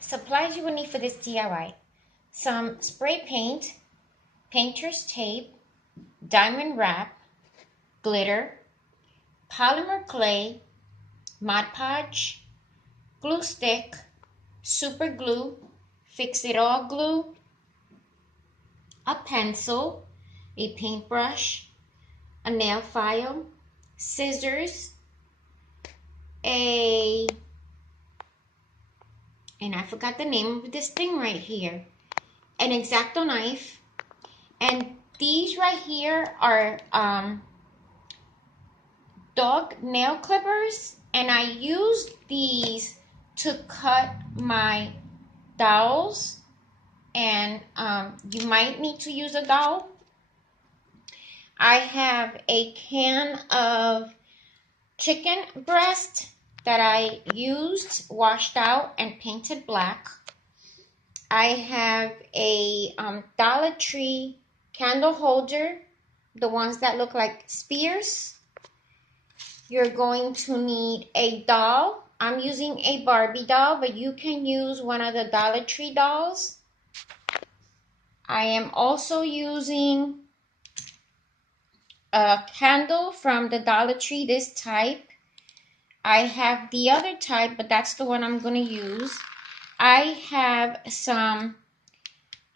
Supplies you will need for this DIY: some spray paint, painter's tape, diamond wrap, glitter, polymer clay, Mod Podge, glue stick, super glue, fix-it-all glue, a pencil, a paintbrush, a nail file, scissors, and I forgot the name of this thing right here, an X-Acto knife, and these right here are dog nail clippers, and I used these to cut my dowels, and you might need to use a dowel. I have a can of chicken breast that I used, washed out, and painted black. I have a Dollar Tree candle holder, the ones that look like spears. You're going to need a doll. I'm using a Barbie doll, but you can use one of the Dollar Tree dolls. I am also using a candle from the Dollar Tree, this type. I have the other type, but that's the one I'm going to use. I have some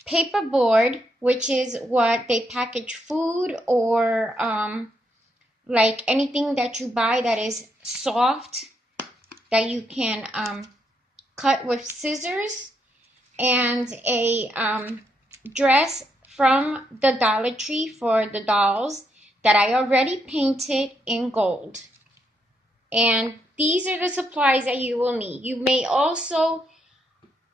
paperboard, which is what they package food or like anything that you buy that is soft that you can cut with scissors, and a dress from the Dollar Tree for the dolls that I already painted in gold. And these are the supplies that you will need. You may also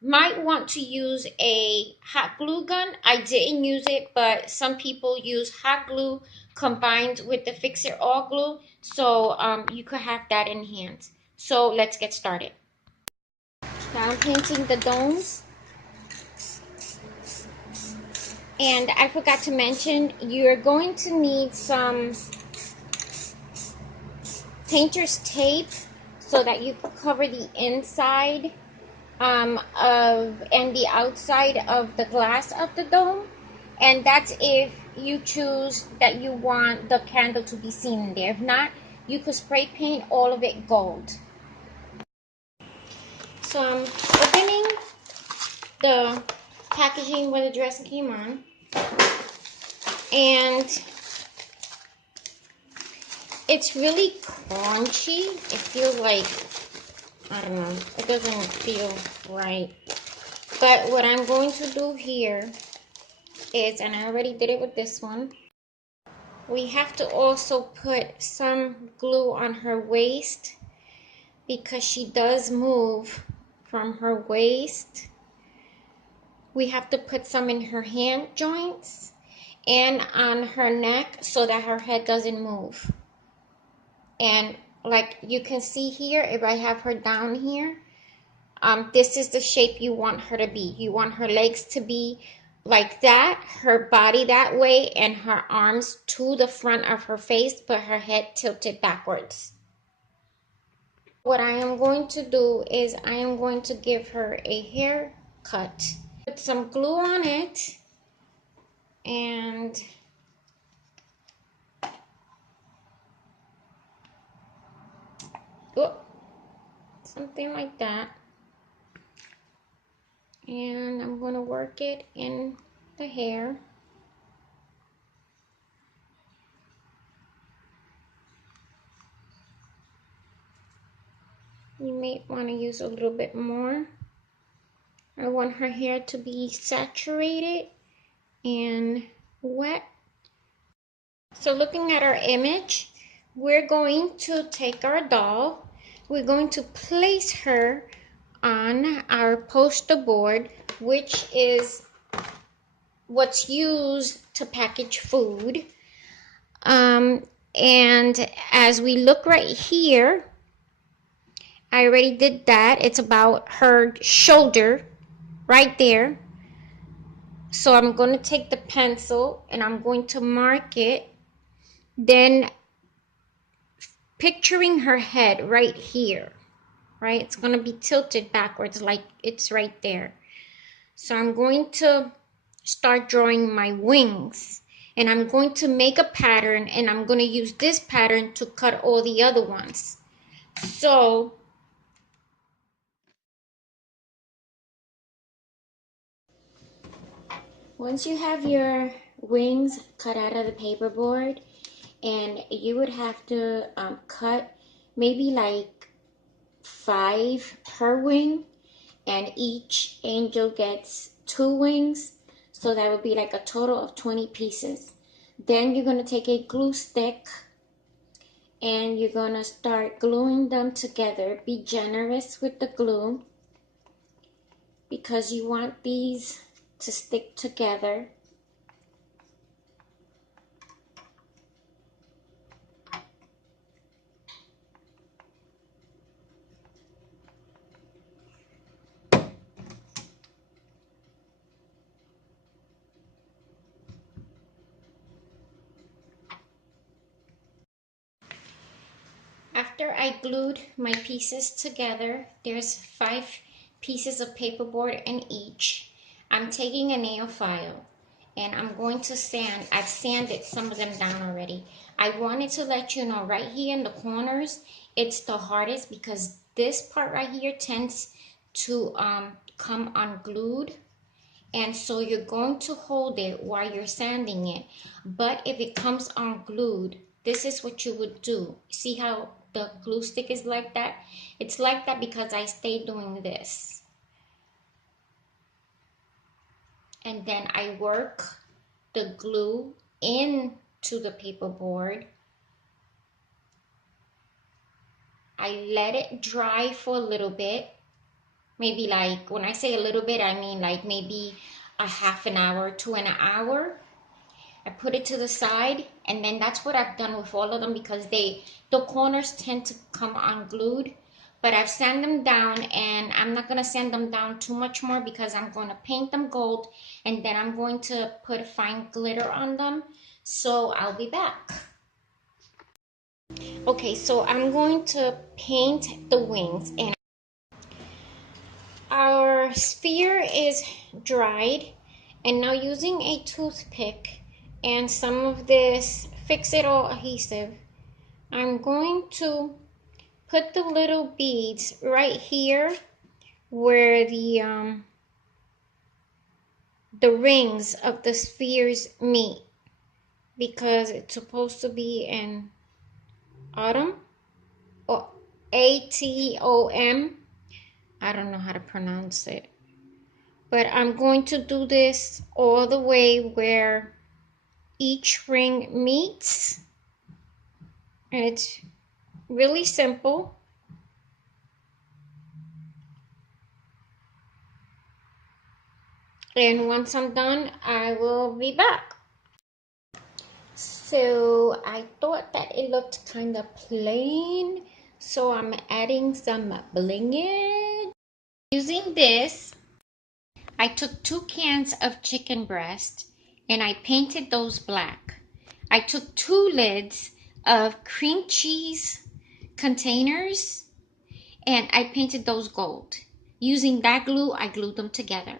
might want to use a hot glue gun. I didn't use it, but some people use hot glue combined with the fix-it-all glue, so you could have that in hand. So let's get started. Now I'm painting the domes. And I forgot to mention, you're going to need some painter's tape so that you can cover the inside and the outside of the glass of the dome. And that's if you choose that you want the candle to be seen in there. If not, you could spray paint all of it gold. So I'm opening the packaging where the dress came on, and it's really crunchy. It feels like, I don't know, it doesn't feel right. But what I'm going to do here is, and I already did it with this one, we have to also put some glue on her waist because she does move from her waist. We have to put some in her hand joints and on her neck so that her head doesn't move. And like you can see here, if I have her down here, this is the shape you want her to be. You want her legs to be like that, her body that way, and her arms to the front of her face, but her head tilted backwards. What I am going to do is I am going to give her a haircut. Put some glue on it, and something like that. And I'm going to work it in the hair. You may want to use a little bit more. I want her hair to be saturated and wet. So looking at our image, we're going to take our doll. We're going to place her on our poster board, which is what's used to package food. And as we look right here, I already did that. It's about her shoulder right there. So I'm going to take the pencil and I'm going to mark it. Then picturing her head right here. right? It's going to be tilted backwards like it's right there. So I'm going to start drawing my wings, and I'm going to make a pattern, and I'm going to use this pattern to cut all the other ones. So once you have your wings cut out of the paperboard, and you would have to cut maybe like 5 per wing, and each angel gets 2 wings, so that would be like a total of 20 pieces. Then you're going to take a glue stick and you're going to start gluing them together. Be generous with the glue because you want these to stick together. After I glued my pieces together, there's 5 pieces of paperboard in each. I'm taking a nail file and I'm going to sand. I've sanded some of them down already. I wanted to let you know right here in the corners, it's the hardest because this part right here tends to come unglued. And so you're going to hold it while you're sanding it. But if it comes unglued, this is what you would do. See how the glue stick is like that? It's like that because I stay doing this. And then I work the glue into the paperboard. I let it dry for a little bit. Maybe like, when I say a little bit, I mean like maybe a half an hour to an hour. I put it to the side, and then that's what I've done with all of them because the corners tend to come unglued. But I've sanded them down, and I'm not going to sand them down too much more because I'm going to paint them gold, and then I'm going to put fine glitter on them. So I'll be back. Okay, so I'm going to paint the wings, and our sphere is dried, and now using a toothpick and some of this fix-it-all adhesive, I'm going to put the little beads right here where the rings of the spheres meet, because it's supposed to be in autumn or ATOM. I don't know how to pronounce it. But I'm going to do this all the way where each ring meets. And it's really simple. And once I'm done, I will be back. So I thought that it looked kind of plain. So I'm adding some blinging. Using this, I took 2 cans of chicken breast and I painted those black. I took 2 lids of cream cheese containers and I painted those gold. Using that glue, I glued them together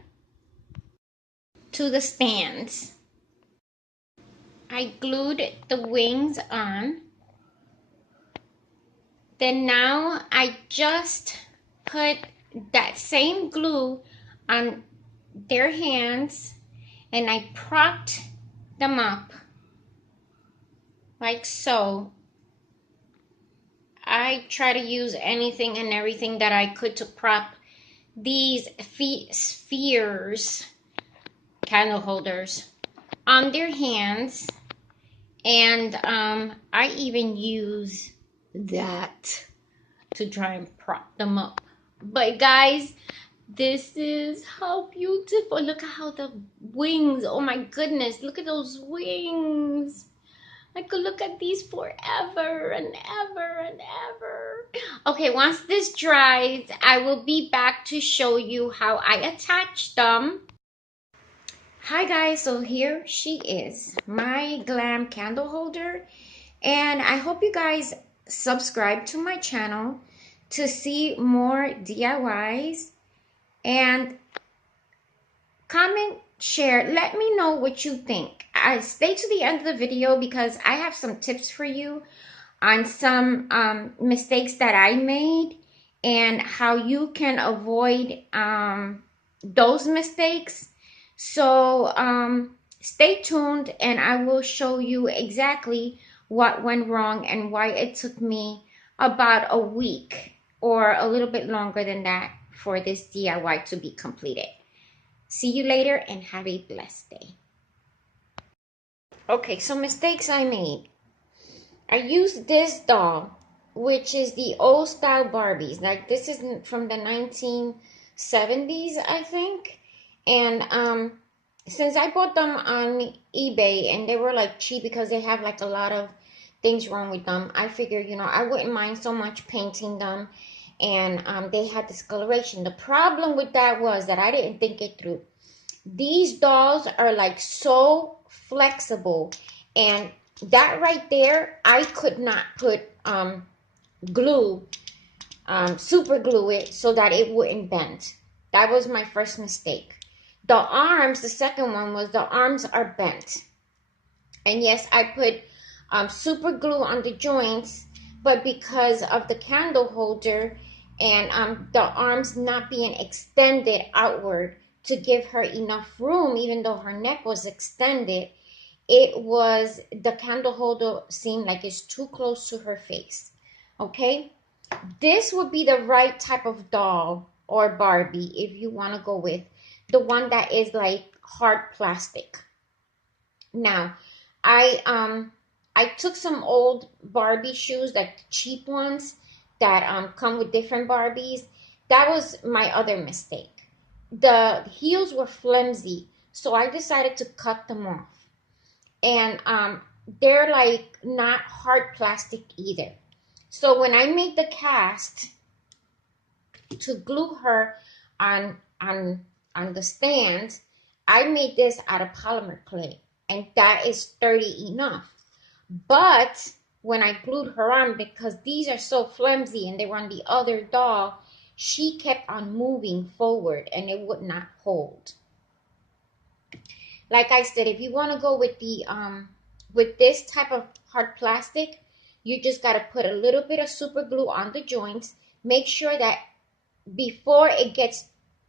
to the stands. I glued the wings on. Then now I just put that same glue on their hands and I propped them up like so. I try to use anything and everything that I could to prop these spheres, candle holders, on their hands. And I even use that to try and prop them up. But guys, this is how beautiful. Look at how the wings, oh my goodness, look at those wings. I could look at these forever and ever and ever. Okay, once this dries, I will be back to show you how I attach them. Hi guys, so here she is, my Glam candle holder. And I hope you guys subscribe to my channel to see more DIYs, and comment, share, let me know what you think. Stay to the end of the video because I have some tips for you on some mistakes that I made and how you can avoid those mistakes. So stay tuned and I will show you exactly what went wrong and why it took me about a week or a little bit longer than that for this DIY to be completed. See you later and have a blessed day. Okay, so mistakes I made. I used this doll, which is the old style Barbies. Like this is from the 1970s, I think. And since I bought them on eBay and they were like cheap because they have like a lot of things wrong with them, I figured, you know, I wouldn't mind so much painting them. And they had discoloration. The problem with that was that I didn't think it through. These dolls are like so flexible, and that right there, I could not put glue, super glue it so that it wouldn't bend. That was my first mistake. The arms, the second one was the arms are bent. And yes, I put super glue on the joints, but because of the candle holder and the arms not being extended outward to give her enough room, even though her neck was extended, the candle holder seemed like it's too close to her face. Okay, this would be the right type of doll or Barbie if you want to go with the one that is like hard plastic. Now, I took some old Barbie shoes, like cheap ones that come with different Barbies. That was my other mistake. The heels were flimsy, so I decided to cut them off. And they're like not hard plastic either. So when I made the cast to glue her on the stand, I made this out of polymer clay, and that is sturdy enough. But when I glued her on, because these are so flimsy and they were on the other doll, she kept on moving forward and it would not hold. Like I said, if you want to go with this type of hard plastic, you just got to put a little bit of super glue on the joints. Make sure that before it gets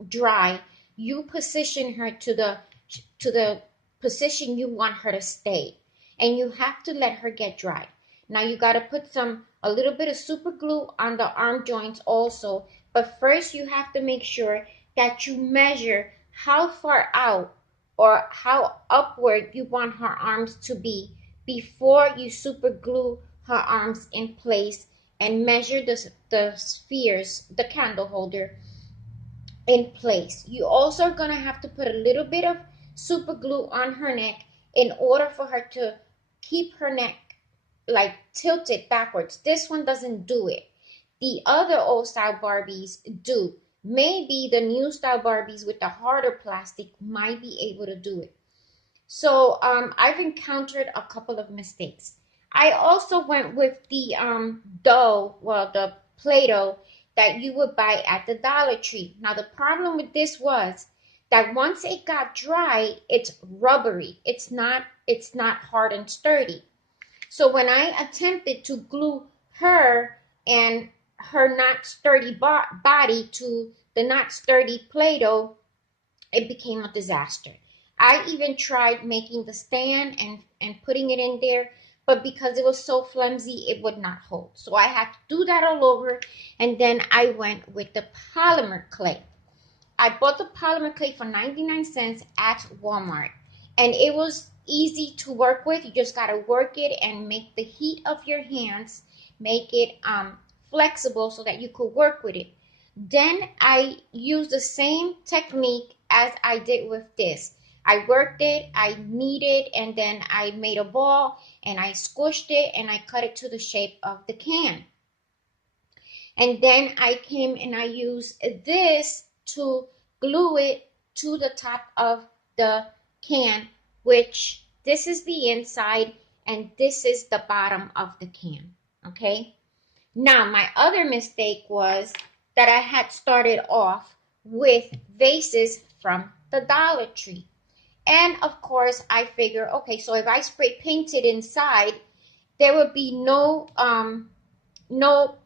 dry, you position her to the position you want her to stay, and you have to let her get dry. Now you got to put a little bit of super glue on the arm joints also, but first you have to make sure that you measure how far out or how upward you want her arms to be before you super glue her arms in place, and measure the spheres, the candle holder, in place. You also are going to have to put a little bit of super glue on her neck in order for her to keep her neck like tilted backwards. This one doesn't do it. The other old style Barbies do. Maybe the new style Barbies with the harder plastic might be able to do it. So I've encountered a couple of mistakes. I also went with the the Play-Doh that you would buy at the Dollar Tree. Now the problem with this was that once it got dry, it's rubbery. It's not hard and sturdy. So when I attempted to glue her and her not sturdy body to the not sturdy Play-Doh, it became a disaster. I even tried making the stand and putting it in there, but because it was so flimsy, it would not hold. So I had to do that all over, and then I went with the polymer clay. I bought the polymer clay for 99 cents at Walmart, and it was easy to work with. You just got to work it and make the heat of your hands, make it flexible so that you could work with it. Then I used the same technique as I did with this. I worked it, I kneaded, and then I made a ball and I squished it and I cut it to the shape of the can. And then I came and I used this to glue it to the top of the can, which this is the inside and this is the bottom of the can. Okay. Now, my other mistake was that I had started off with vases from the Dollar Tree. And of course, I figure, okay, so if I spray painted inside, there would be no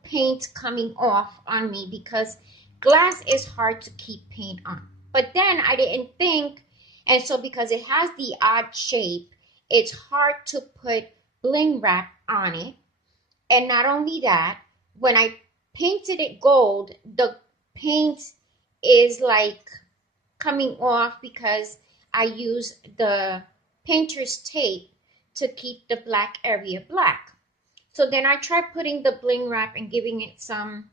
paint coming off on me because glass is hard to keep paint on. But then I didn't think, and so because it has the odd shape, it's hard to put bling wrap on it. And not only that, when I painted it gold, the paint is like coming off because I use the painter's tape to keep the black area black. So then I tried putting the bling wrap and giving it some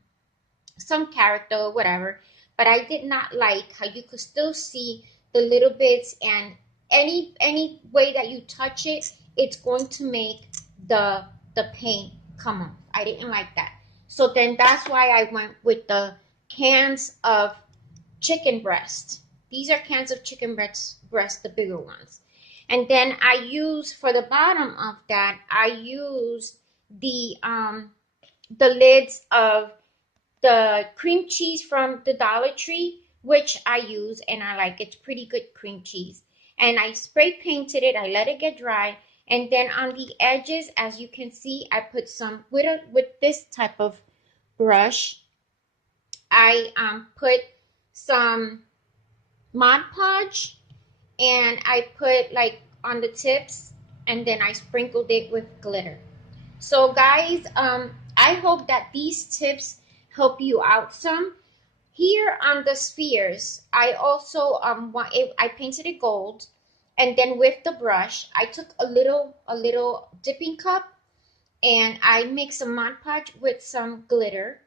character or whatever, but I did not like how you could still see the little bits, and any way that you touch it, it's going to make the paint come off. I didn't like that. So then that's why I went with the cans of chicken breast. These are cans of chicken breast, the bigger ones. And then I use, for the bottom of that, I use the lids of the cream cheese from the Dollar Tree, which I use and I like. It's pretty good cream cheese. And I spray painted it, I let it get dry, and then on the edges, as you can see, I put some with this type of brush. I put some Mod Podge, and I put like on the tips, and then I sprinkled it with glitter. So guys, I hope that these tips help you out some. Here on the spheres, I also I painted it gold, and then with the brush, I took a little dipping cup, and I mixed some Mod Podge with some glitter,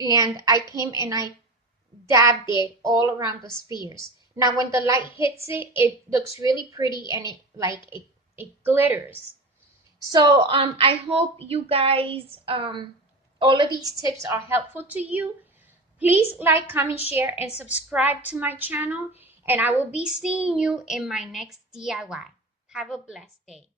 and I came and I dabbed it all around the spheres. Now, when the light hits it, it looks really pretty, and it glitters. So I hope you guys, all of these tips are helpful to you. Please like, comment, share, and subscribe to my channel. And I will be seeing you in my next DIY. Have a blessed day.